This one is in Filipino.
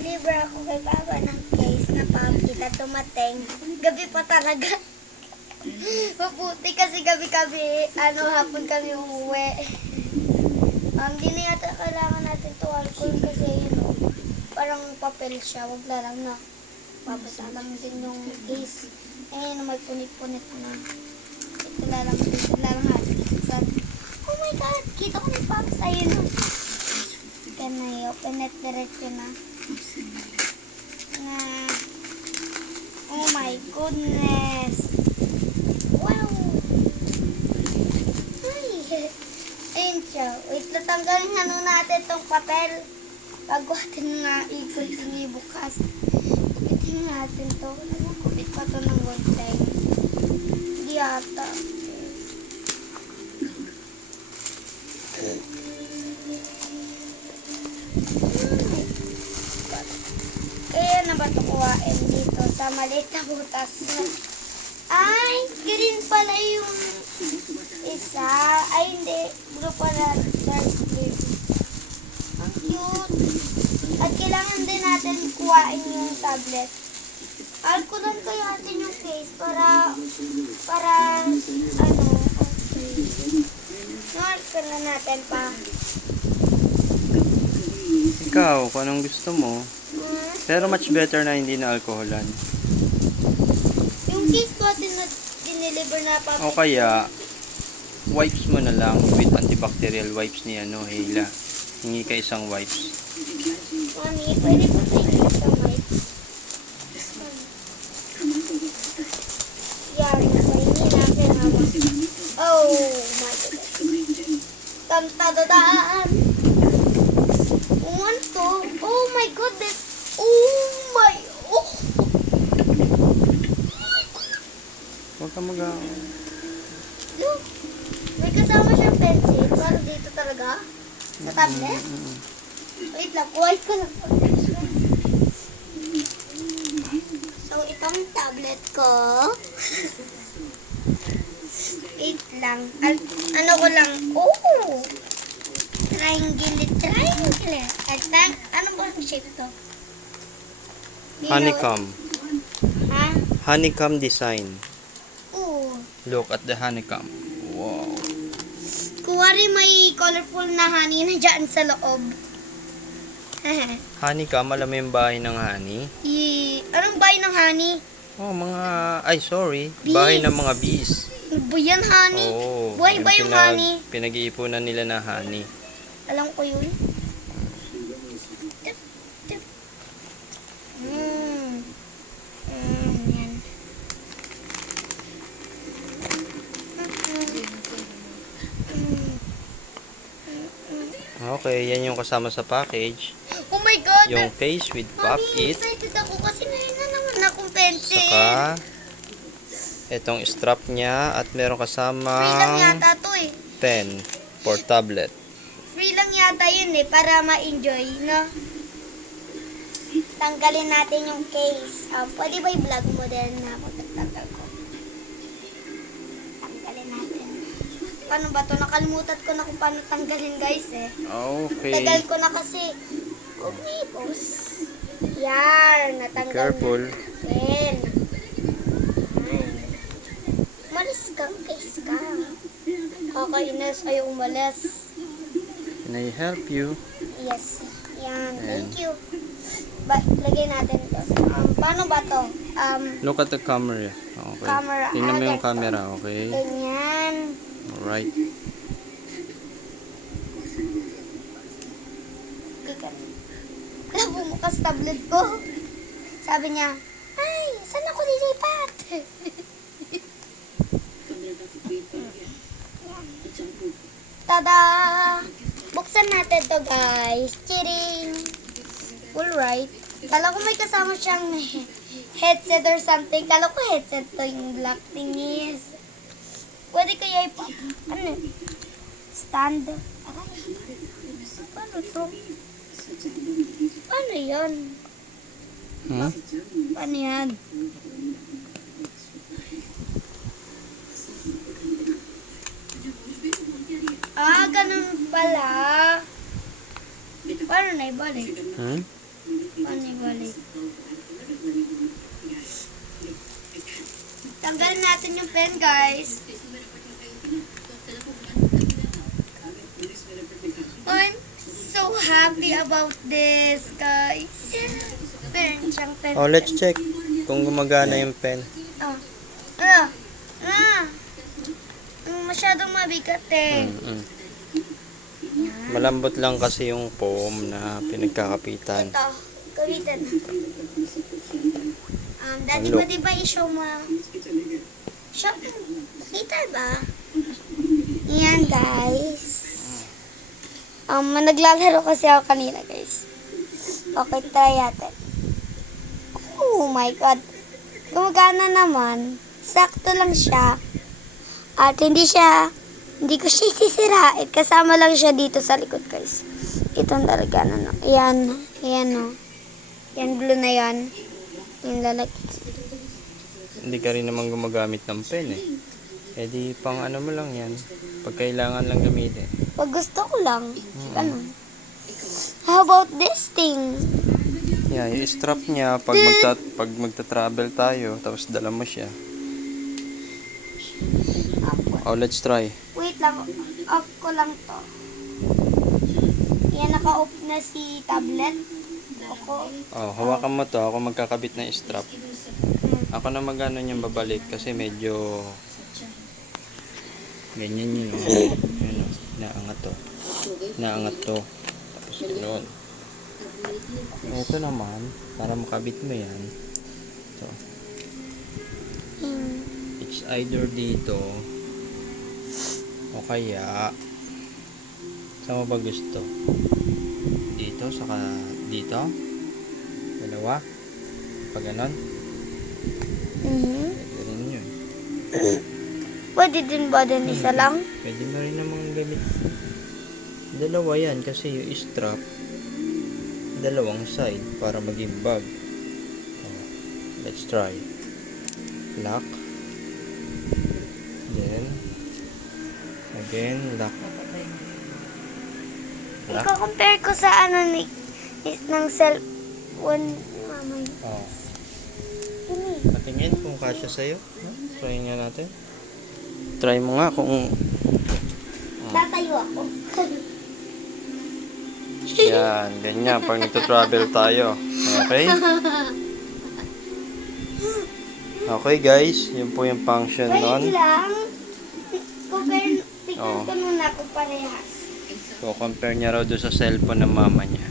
nag-deliver ako kay Papa ng case na papita dumating. Gabi pa talaga. Mabuti kasi gabi-gabi, hapon kami umuwi. Hindi na yata kailangan natin to alcohol kasi parang papel siya. Wag na lang na. Babasa lang din yung case. May punit-punit na. Ito na lang natin. Oh my God! Kita ko ni Papa sa'yo no. Can I open it diretso na? Oh my goodness! Wow! Ay! Ayun siya. Wait, natanggalin natin tong papel. Bago natin nga ikot bukas. Kupitin natin to. Kupit pa to ng gonteng. Hindi ata. Kaya na ba ito kuhain dito sa maliit na butas? Ay, green pala yung isa. Ay, hindi. Blue pala. Dark green. Ang cute. At kailangan din natin kuhain yung tablet. Alkulan kaya natin yung case para okay. Alkulan natin pa. Ikaw, kung anong gusto mo. Pero much better na hindi na alkoholan. Yung case ko natin na dineliver na pa. O kaya, wipes mo na lang with antibacterial wipes ni Hela. Hingi ka isang wipes. Mami, pwede po tayo isang wipes. Yan, hindi natin habang. Oh my goodness. Tantadadaan. One to. Oh my goodness. Huwag ka Look, may kasama siyang pencil. Para dito talaga? Sa tablet? Wait lang, kuwait ko lang. So, itong tablet ko. Wait lang. Ano ko lang? Oh! Triangle. Ano ba ang shape to? Honeycomb. Ha? Honeycomb design. Oo. Look at the honeycomb. Wow. Kuwari may colorful na honey na dyan sa loob. Honeycomb, alam mo yung bahay ng honey? Anong bahay ng honey? Oh, sorry. Bees. Bahay ng mga bees. Ano ba yan, honey? Oh, Buhay ba yung honey? Pinag-iipunan nila na honey. Alam ko yun. Yan. Okay, yan yung kasama sa package. Oh my God! Yung case with pop Mami, it. excited ako kasi na naman akong pencil. Saka, itong strap niya at meron Free lang kasamang yata to eh. pen for tablet. Free lang yata yun eh, para ma-enjoy, no? Tanggalin natin yung case. Pwede ba i-vlog mo din na pagtatanggal ko? Tanggalin natin. Paano ba to? Nakalimutan ko na kung paano tanggalin, guys eh. Okay. Tagal ko na kasi. Huwag na i-post. Yan, natanggal Careful. na. Yan. Umalis ka, case ka. Kakainis, ayaw umalis. Can I help you? Yes. Yan. Thank you. Lagay natin ito. Paano ba to? Look at the camera. Okay. Camera. Tingnan mo yung Ganito. camera, okay? Ganyan. Alright. Wala bumukas tablet ko. Sabi niya, ay, saan ako lilipat? Tada! Buksan natin to, guys. Chiring! Alright. Kala ko may kasama siyang headset or something. Kala ko headset to yung black tingis. Pwede kaya ano? Stand. Paano to? Paano yan? Paano yan? Ganun pala. Paano na ibalik? Ano ibalik? Tanggalin natin yung pen, guys. I'm so happy about this, guys. Pen siyang pen. Oh, let's check kung gumagana yung pen. Oh. Ah! Ah! Masyadong mabigat eh. Mm-mm. Malambot lang kasi yung foam na pinagkakapitan. Ito, gamitin. Daddy, Ano? pwede ba i-show mo? Show. Kita ba? Yan, guys. Naglalaro kasi ako kanina, guys. Okay, try natin. Oh my God. Gumagana naman. Sakto lang siya. At hindi ko siya sisirain. Kasama lang siya dito sa likod, guys. Itong talaga, no. Ayan. Ayan, no. Yan, blue na yan. Yung lalaki. Hindi ka rin naman gumagamit ng pen eh. Eh di pang ano mo lang yan. Pag kailangan lang gamitin. Pag gusto ko lang. Ganun. How about this thing? Yeah, yung strap niya pag magta-travel tayo tapos dala mo siya. Oh, let's try. Wait lang. Off ko lang to. Yan, naka-off na si tablet. Ako. Oh, hawakan mo to. Ako magkakabit ng strap. Ako na magano niyang babalik kasi medyo ganyan yun. Oh. Yun, oh. Naangat to. Naangat to. Tapos ganoon. Ito naman, para makabit mo yan. So, it's either dito o kaya saan mo ba gusto? Dito, saka dito? Dalawa? Pag ganon? Pwede rin yun. Pwede din ba din isa lang? Pwede mo rin namang gamit. Dalawa yan kasi yung strap dalawang side para maging bag. Oh, let's try. Lock. Then again, lock. Lock. Iko-compare ko sa ano ng cellphone ni mama. Oh. Ini. Patingin kung kasya sa'yo. Try nga natin. Try mo nga kung Tatayo ako. yan, ganyan. Pag nagto-travel tayo. Okay? Okay guys, yun po yung function nun. Wait lang. Tignan Oo. ko muna kung parehas. So, compare niya raw doon sa cellphone ng mama niya.